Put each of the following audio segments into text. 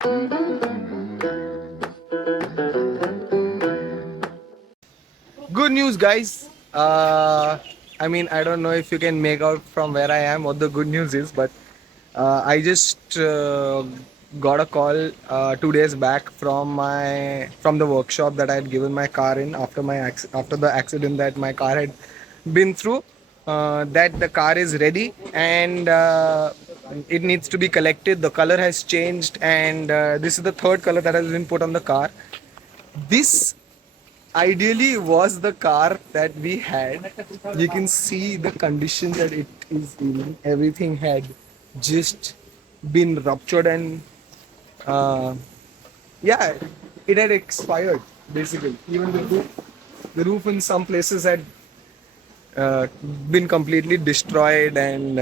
Good news, guys. I don't know if you can make out from where I am what the good news is, but I just got a call 2 days back from the workshop that I had given my car in after the accident that my car had been through. That the car is ready and it needs to be collected. The color has changed, and this is the third color that has been put on the car. This ideally was the car that we had. You can see the condition that it is in. Everything had just been ruptured, and uh, yeah, it had expired basically. Even the roof in some places had been completely destroyed, and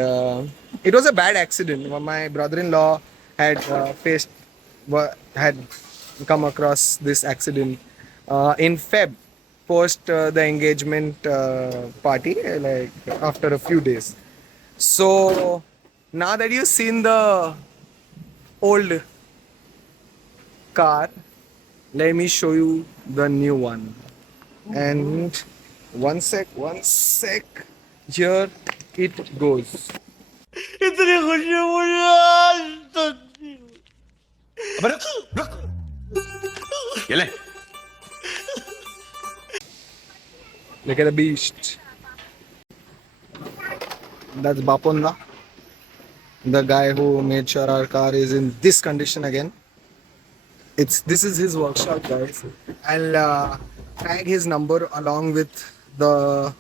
it was a bad accident. My brother-in-law had had come across this accident in Feb, post the engagement party, like after a few days. So now that you've seen the old car, let me show you the new one. And one sec, here it goes. इतनी खुशी मुझे आज तक नहीं हुई। अबे रुक रुक ये ले Look at the beast. That's Baponda, the guy who made sure our car is in this condition again. This is his workshop, guys. I'll tag his number along with the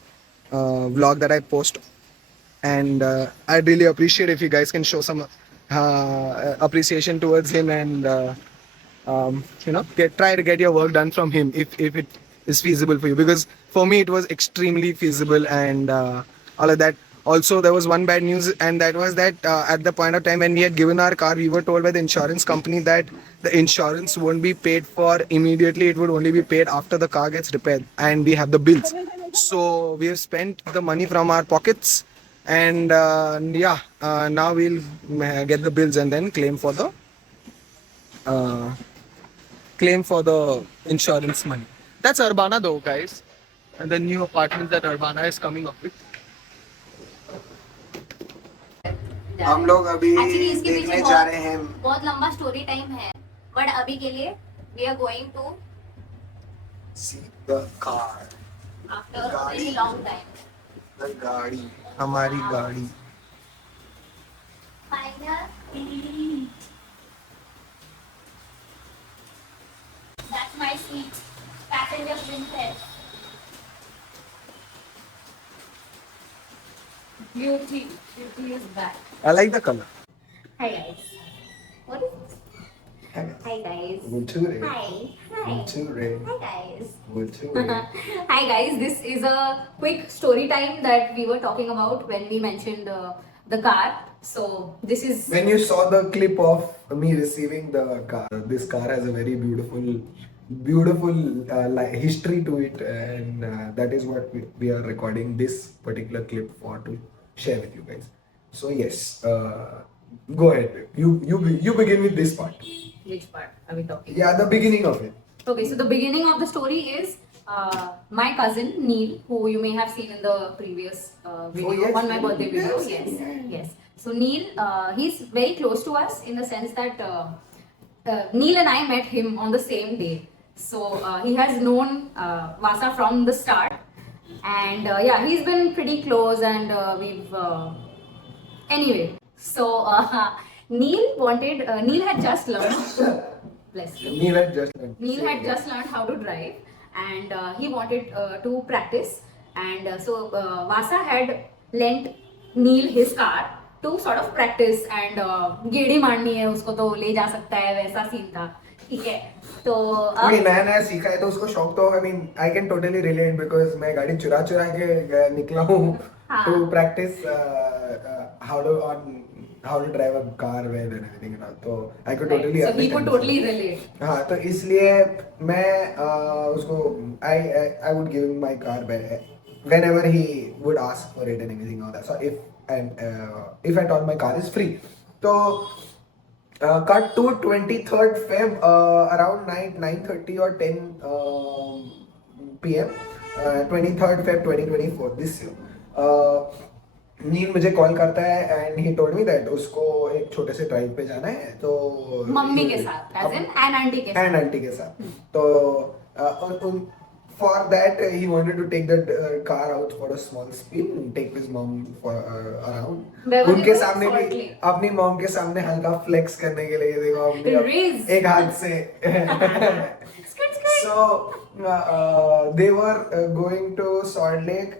vlog that I post, and I'd really appreciate if you guys can show some appreciation towards him, and try to get your work done from him if it is feasible for you, because for me it was extremely feasible, and all of that. Also, there was one bad news, and that was that at the point of time when we had given our car, we were told by the insurance company that the insurance won't be paid for immediately. It would only be paid after the car gets repaired and we have the bills. So we have spent the money from our pockets, and now we'll get the bills and then uh, claim for the insurance money. That's Urbana though, guys, and the new apartments that Urbana is coming up with. हम लोग अभी actually इसके पीछे देखने जा रहे हैं बहुत लंबा स्टोरी टाइम है, बट अभी के लिए we are going to see the car, after very long time the गाड़ी, हमारी गाड़ी. Finally that's my seat passenger princess beauty is back. I like the color. Hi guys. What is this? Hi guys. Muture. Hi. Hi. Muture. Hi guys. Muture. Hi guys, this is a quick story time that we were talking about when we mentioned the car. So this is When you saw the clip of me receiving the car, this car has a very beautiful history to it, and that is what we are recording this particular clip for, to share with you guys. So yes, go ahead, babe. You begin with this part. which part are we talking? Yeah, the beginning of it. Okay, so the beginning of the story is my cousin Neil, who you may have seen in the previous video, Oh, yes. on my birthday video. Yes. Yes, yes. So Neil, he's very close to us in the sense that Neil and I met him on the same day. So he has known Vasa from the start, and he's been pretty close, and we've anyway. So Neil had just learned. Bless you. Neil had just learned. Neil had just learned how to drive, and he wanted to practice, and so Vasa had lent Neil his car to sort of practice, and गेड़ी मारनी है उसको तो ले जा सकता है, वैसा scene था. ठीक है, तो कोई नया नया सीखा है तो उसको शौक तो, I mean, I can totally relate because मैं गाड़ी चुरा के निकला हूँ to practice how to drive a car with and everything, and all. So I could totally so he understand. could totally relate. हाँ, तो इसलिए मैं उसको I would give him my car back whenever he would ask for it and everything, all that. So if I thought my car is free, तो Cut to 23rd Feb around 9:30 or 10 p.m. 23rd Feb 2024 this year. नील मुझे call करता है and he told me that उसको एक छोटे से drive पे जाना है तो मम्मी के साथ एज इन एंड आंटी के साथ एंड आंटी के साथ तो for that he wanted to take the car out for a small spin and take his mom for around उनके सामने भी अपनी मॉम के सामने हल्का फ्लेक्स करने के लिए देखो अपने एक हाथ से so they were going to Salt Lake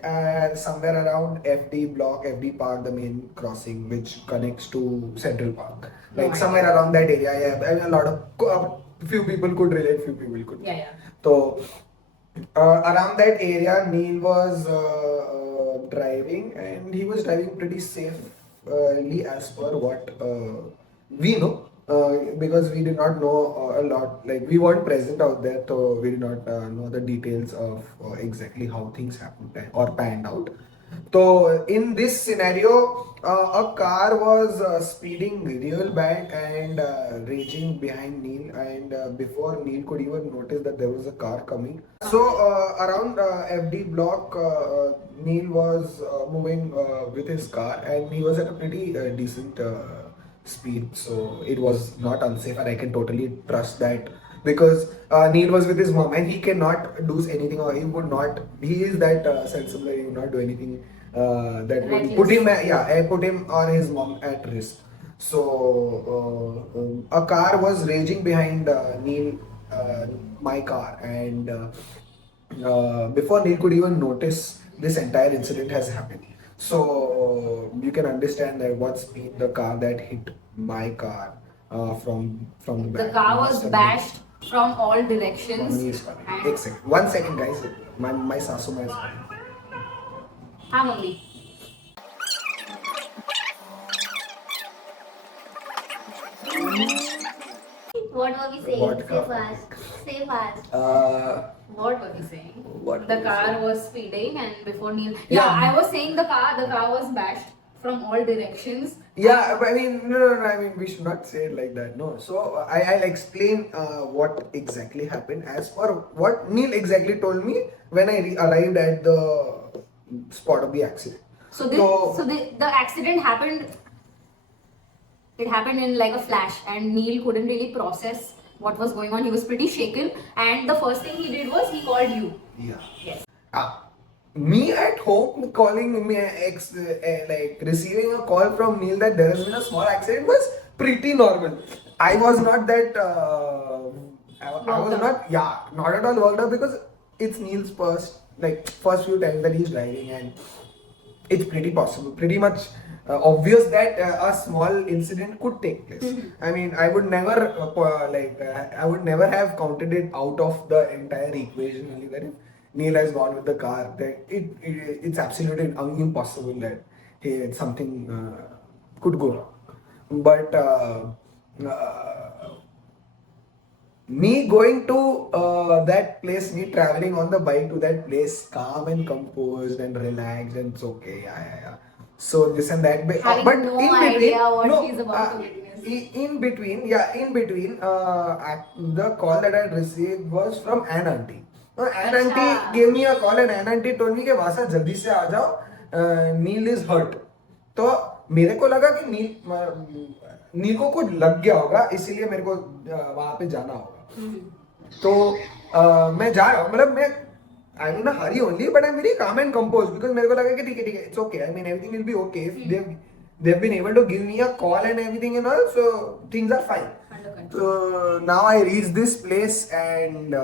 somewhere around FD block, FD Park, the main crossing which connects to Central Park, like somewhere around that area. Yeah, I mean, a lot of few people could relate, few people could. Yeah. So around that area, Neil was driving, and he was driving pretty safely as per what we know. Because we did not know a lot, like we weren't present out there, so we did not know the details of exactly how things happened or panned out. So in this scenario, a car was speeding real bad and raging behind Neil, and before Neil could even notice that there was a car coming. So around FD block, Neil was moving with his car, and he was at a pretty decent speed, so it was not unsafe, and I can totally trust that because Neil was with his mom and he cannot do anything, or he would not. He is that sensible. He would not do anything that would put him, put him or his mom at risk. So a car was raging behind Neil, my car, and before Neil could even notice, this entire incident has happened. So you can understand that what speed the car that hit my car from the back. The car was bashed from all directions. Mommy is coming. एक second. 1 second, guys. My sasuma is coming. हाँ mummy. What were we saying? What Say car? fast. Say fast. What were we saying? What The were we car saying? was speeding, and before Neil. Yeah. Yeah, I was saying the car was bashed from all directions. Yeah, but I mean, no. I mean, we should not say it like that. No. So I'll explain what exactly happened as per what Neil exactly told me when I arrived at the spot of the accident. So the accident happened. It happened in like a flash, and Neil couldn't really process what was going on. He was pretty shaken, and the first thing he did was he called you. Yeah. Yes. Me at home calling me like receiving a call from Neil that there has been a small accident was pretty normal. I was not that. I was not. Yeah, not at all worked up because it's Neil's first few times that he's driving, and it's pretty much obvious that a small incident could take place. I mean, I would never I would never have counted it out of the entire equation. Only that if Neil has gone with the car, that it's absolutely impossible that something could go wrong. But me going to that place, me traveling on the bike to that place, calm and composed and relaxed, and it's okay, yeah. So this and that, Having but no in between, idea what he's about to witness. in between, the call that I received was from an auntie. An auntie gave me a call, and an auntie told me कि वासा जल्दी से आ जाओ, Neil is hurt. तो मेरे को लगा कि नील को कुछ लग गया होगा, इसीलिए मेरे को वहां पे जाना होगा. तो मैं जा रहा हूँ, मतलब मैं I am in a Hari only, but I am very calm and compose because मेरे को लगा कि ठीक है, it's okay. I mean everything will be okay if they have been able to give me a call and everything and all, so things are fine. So now I reached this place and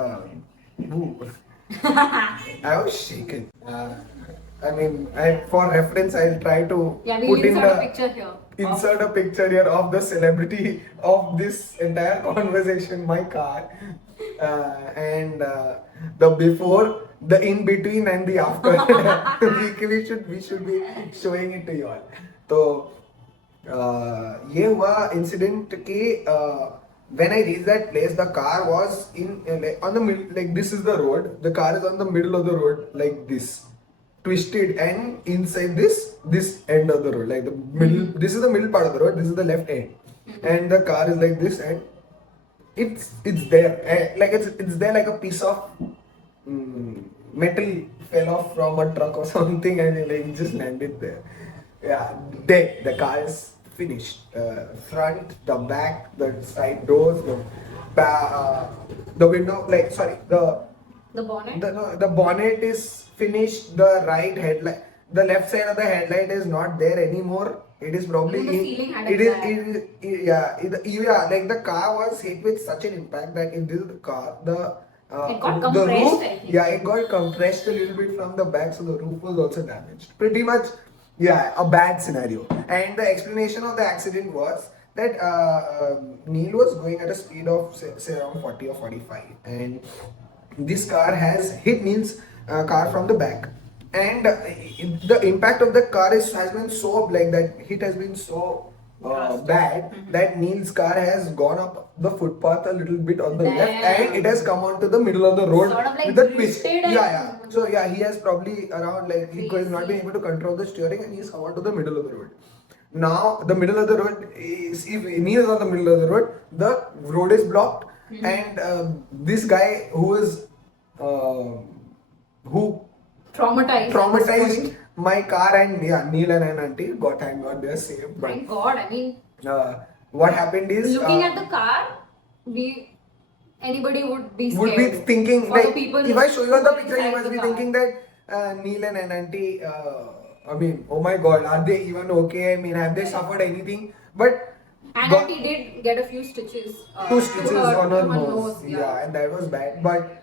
I was shaken. I mean, for reference, I'll try to We'll insert a picture here. Insert a picture here of the celebrity of this entire conversation, my car, and the before, the in between, and the after. we should be showing it to you all. तो ये हुआ incident कि when I reached that place, the car was on the middle, like this is the road. The car is on the middle of the road, like this, twisted, and inside this end of the road, like the middle. This is the middle part of the road. This is the left end. and the car is like this, and it's there, like it's there like a piece of metal fell off from a truck or something, and like just landed there. Yeah, dead. The car is finished. Front, the back, the side doors, the window, like sorry, The bonnet. the bonnet is finished. The right headlight, the left side of the headlight is not there anymore. It is probably Even the ceiling had a it is crack. yeah, like the car was hit with such an impact that in this car It got the compressed, roof, I think. yeah, it got compressed a little bit from the back, so the roof was also damaged. Pretty much, yeah, a bad scenario. And the explanation of the accident was that Neil was going at a speed of say around 40 or 45, and this car has hit Neil's car from the back, and the impact of the car has been so like that hit has been so bad that Neil's car has gone up the footpath a little bit on the left, Damn. and it has come onto the middle of the road Sort of like with a twist. drifted and- Yeah. So yeah, he has probably around like he has not been able to control the steering, and he's come onto the middle of the road. Now the middle of the road is, if Neil is on the middle of the road, the road is blocked, and this guy who is who traumatized my car, and yeah, Neil and an auntie got, thank God, they're safe. But Thank God. I mean, what happened is looking at the car, anybody would be scared. would be thinking For the like people if I show you on the who picture, you inside must the be car. thinking that Neil and auntie. I mean, oh my God, are they even okay? I mean, have they suffered anything? But And God- auntie did get a few stitches. two to stitches her, on her to nose. Yeah, and that was bad. But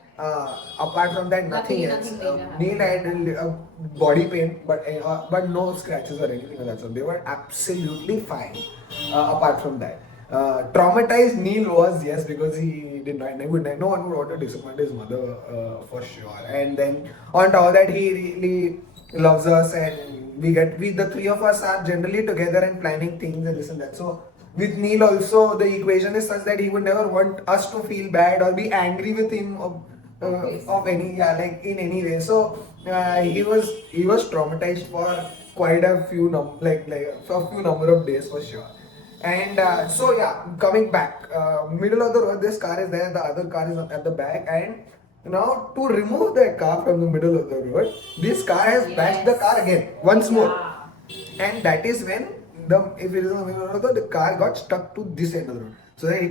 apart from that, nothing else. Nothing major Neil had body pain, but no scratches or anything like that. So they were absolutely fine. Apart from that, traumatized Neil was, yes, because he did not. No one would want to disappoint his mother for sure. And then on top of that, he really loves us, and we the three of us are generally together and planning things and this and that. So with Neil also, the equation is such that he would never want us to feel bad or be angry with him of any, yeah, like in any way. So he was traumatized for quite a few for a few number of days for sure. And so yeah, coming back, middle of the road, this car is there, the other car is at the back, and now to remove that car from the middle of the road, this car has bashed the car again once more. Yeah. And that is when if it is in the middle of the road, the car got stuck to this end of the road. So that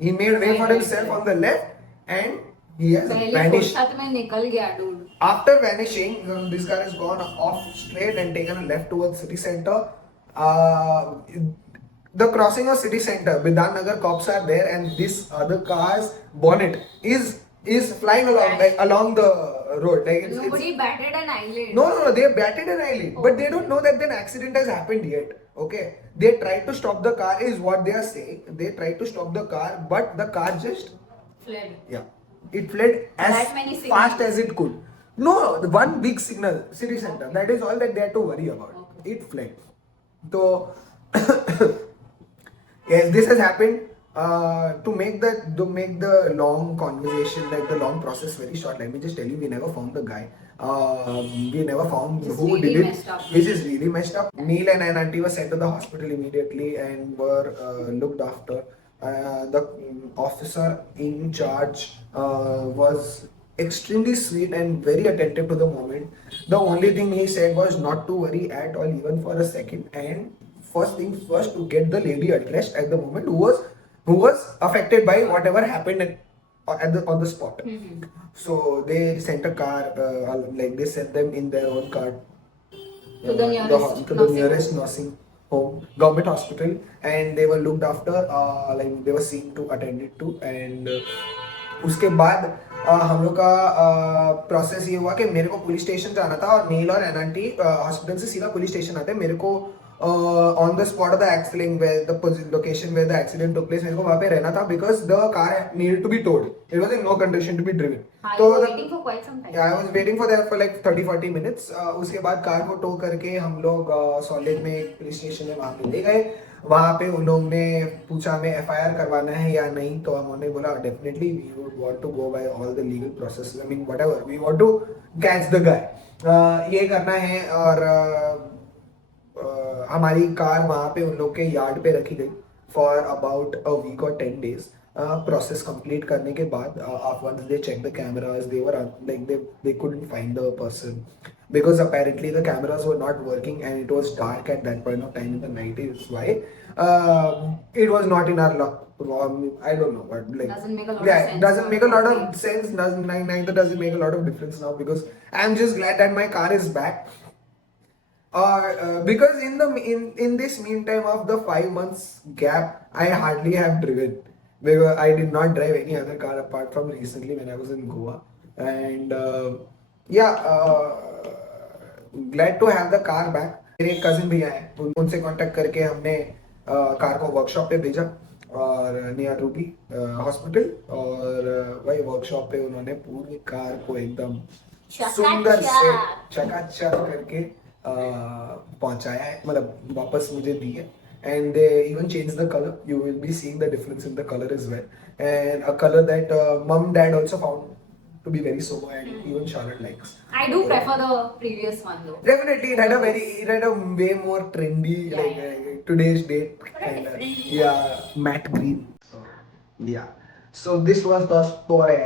he made way for himself on the left, and he has पहले vanished. फुर्सत में निकल गया dude. After vanishing, this car has gone off straight and taken a left towards city center. Uh, the crossing of city center, Bidan Nagar cops are there, and this other car's bonnet is flying along the road. Like Nobody batted an eyelid. no, they batted an eyelid, but they don't know that an accident has happened yet. Okay, they tried to stop the car, is what they are saying. They tried to stop the car, but the car just Fled. it fled as That many fast signals. as it could. No, the one big signal, city center. That is all that they had to worry about. Okay. It fled. So yes, this has happened. To make the long conversation, like the long process, very short, let me just tell you, we never found the guy. We never found Which is who really did it, messed up. which is really messed up. Neil and auntie were sent to the hospital immediately and were looked after. The officer in charge was extremely sweet and very attentive to the moment. The only thing he said was not to worry at all, even for a second. And first things first, to get the lady addressed at the moment who was affected by whatever happened on the spot. So they sent a car, like they sent them in their own car To the nearest nursing home, government hospital, and they were looked after, like they were seen to attended to, and उसके बाद हम लोग का process ये हुआ कि मेरे को पुलिस स्टेशन जाना था, और नील और एनआरटी हॉस्पिटल से सीधा पुलिस स्टेशन आते हैं. मेरे को on the spot of the accident where the location where the accident took place, मेरे को वहाँ पे रहना था because the car needed to be टोल्ड. It was in no condition to be driven. I was waiting for quite some time. I was waiting for that for like 30-40 minutes. उसके बाद car को टो करके हम लोग solid में एक police station है वहाँ पे ले गए. वहाँ पे उन लोगों ने पूछा हमें एफआईआर करवाना है या नहीं, तो हमने बोला definitely we would want to go by all the legal process. I mean whatever we want to catch the guy, ये करना है. और हमारी कार वहाँ पे उन लोग के यार्ड पे रखी गई for about a week or 10 days. Process complete करने के बाद once they checked the cameras, they were like they couldn't find the person because apparently the cameras were not working and it was dark at that point of time in the night is why it was not in our luck. I don't know, but like Doesn't make a lot of yeah, sense doesn't for make a lot okay. of sense. Neither does it make a lot of difference now because I'm just glad that my car is back. Because in this meantime of the 5 months gap, I hardly have driven because I did not drive any other car apart from recently when I was in Goa, and yeah, glad to have the car back. मेरे एक cousin भैया हैं उनसे contact करके हमने car को workshop पे भेजा और नियर रूबी हॉस्पिटल और वही वर्कशॉप पे उन्होंने पूरी कार को एकदम सुंदर से चकाचक करके पहुंचाया है मतलब वापस मुझे दी है and they even changed the color. You will be seeing the difference in the color as well, and a color that mom dad also found to be very sober and even Charlotte likes. I do prefer the previous one though. Definitely, it had a way more trendy like today's date kind of matte green. So yeah, so this was the story.